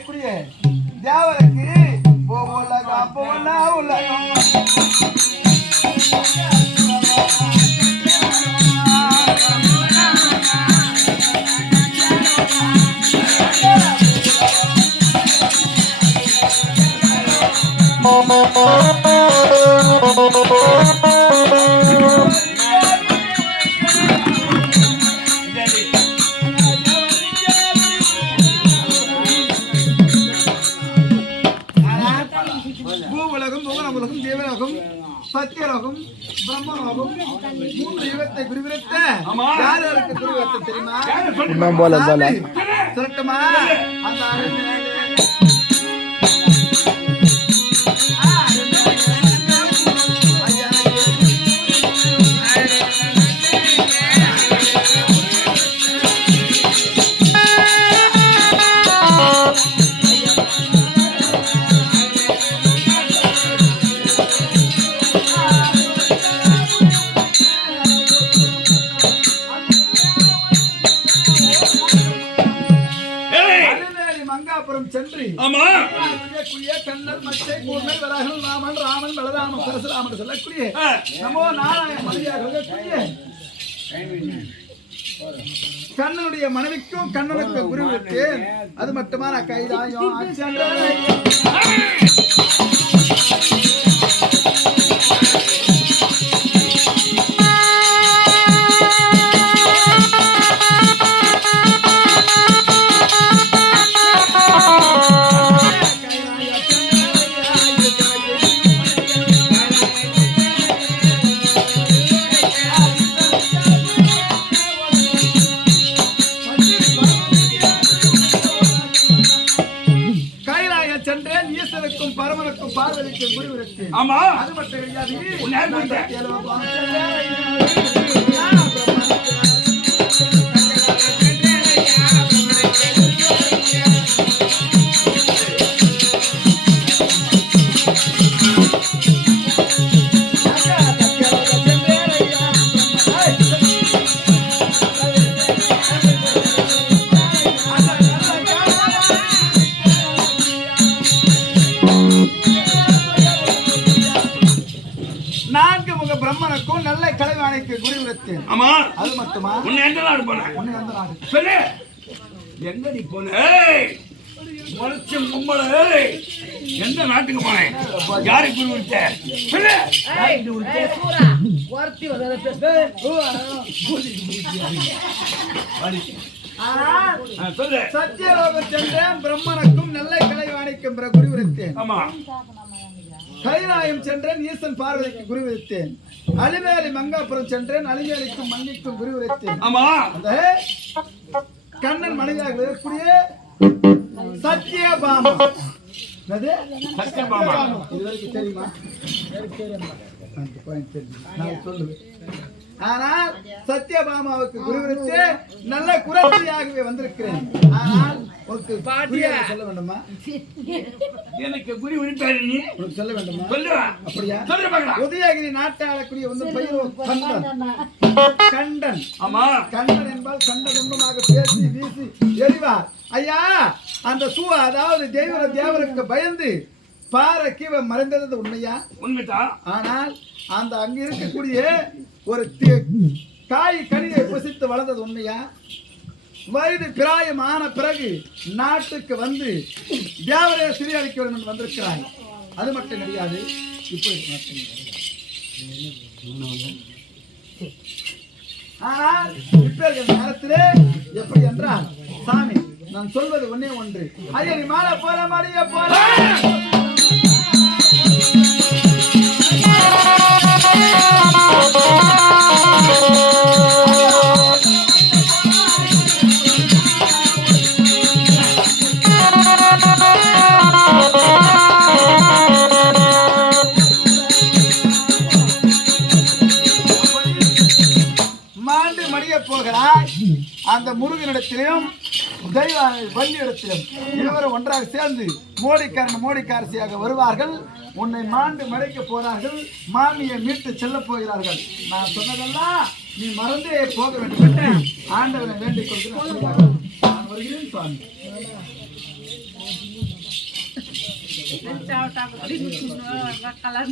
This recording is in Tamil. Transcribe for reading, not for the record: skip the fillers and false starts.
செய்யக்கூடிய தேவருக்கு உலகம் உலகம் சத்தியலோகம் பிரம்மலோகம் மூன்று யுகத்தை குறிவிருத்த யாருக்கு குறிவிருத்த தெரியுமா? சொல்லட்டுமா? அந்த சென்று கண்ணன் மச்சை கூர்மல் வராகன் ராமன் ராமன் பலராமன் பரசுராமன் சொல்லக்கூடிய நமோ நாராயண மொழியாக கண்ணனுடைய மனைவிக்கும் கண்ணனுக்கு குருவிற்கு அது மட்டுமா நான் கைதாயம் பரமனுக்கும் பார்வதிக்கும் குருவிற்கு ஆமா அது மட்டும் கிடையாது. பிரம்மனுக்கும் நல்ல கலைவாணிக்கு குருவிற்கு ஆமா அது மட்டுமா? உன்னை எந்த நாடு போன? உன்னை எந்த நாடு சொல்லு. எங்க நீ போன? மொளச்சம் கும்பல எந்த நாட்டுக்கு போனேன்? யாருக்கு குருவிட்ட சொல்லு. சத்தியலோகம் சென்றேன். பிரம்மனுக்கும் நல்ல கலைவாணிக்கும் குருவிற்கு ஆமா. கைலாயம் சென்றேன். ஈசன் பார்வதிக்கு குருவித்தேன். அலிமேலி மங்காபுரம் சென்றேன். அலிமேலிக்கும் மங்கிக்கும் குருவித்தேன் ஆமா. அந்த கண்ணன் மனைவியாக இருக்கக்கூடிய சத்தியபாமா இதுவரைக்கும் தெரியுமா? நான் சொல்லுவேன். ஆனால் சத்தியபாமாவுக்கு குருவிற்கு நல்ல குரத்தியாகவே வந்திருக்கிறேன். ஆனால் சொல்ல வேண்டுமா? எனக்கு குரு விட்டாரு நீ சொல்ல வேண்டுமா? அப்படியா? உதயகிரி நாட்டை ஆளக்கூடிய கண்டன் ஆமா. கண்டன் என்பால் கண்ட துன்பமாக பேசி வீசி எறிவார். ஐயா அந்த அதாவது தேவருக்கு பயந்து பாறை கீழ மறைந்தது உண்மையா? உண்மைதான். ஆனால் அந்த அங்க இருக்கக்கூடிய ஒரு காய் கனியை புசித்து வளர்ந்தது உண்மையா? வயது பிராயமான பிறகு நாட்டுக்கு வந்து தேவரைய சிறையளிக்க வேண்டும் என்று வந்திருக்கிறாய். அது மட்டும் கிடையாது. ஆனால் இப்ப நேரத்திலே எப்படி என்றால் சாமி நான் சொல்வது ஒன்னே ஒன்று. ஐயா நீ மாலை போற மாதிரியே போற போகிறாய். அந்த முருகனிடத்திலும் வள்ளியிடத்திலும் இருவரும் ஒன்றாக சேர்ந்து மோடிக்காரசியாக வருவார்கள். உன்னை மாண்டு மறைக்க போறார்கள். மாமியை மீட்டு செல்ல போகிறார்கள். நான் சொன்னதெல்லாம் நீ மறந்தே போக வேண்டும் என்று ஆண்டவனை வேண்டிக் கொள்கிறேன். வருகிறேன் சுவாமி. கலர்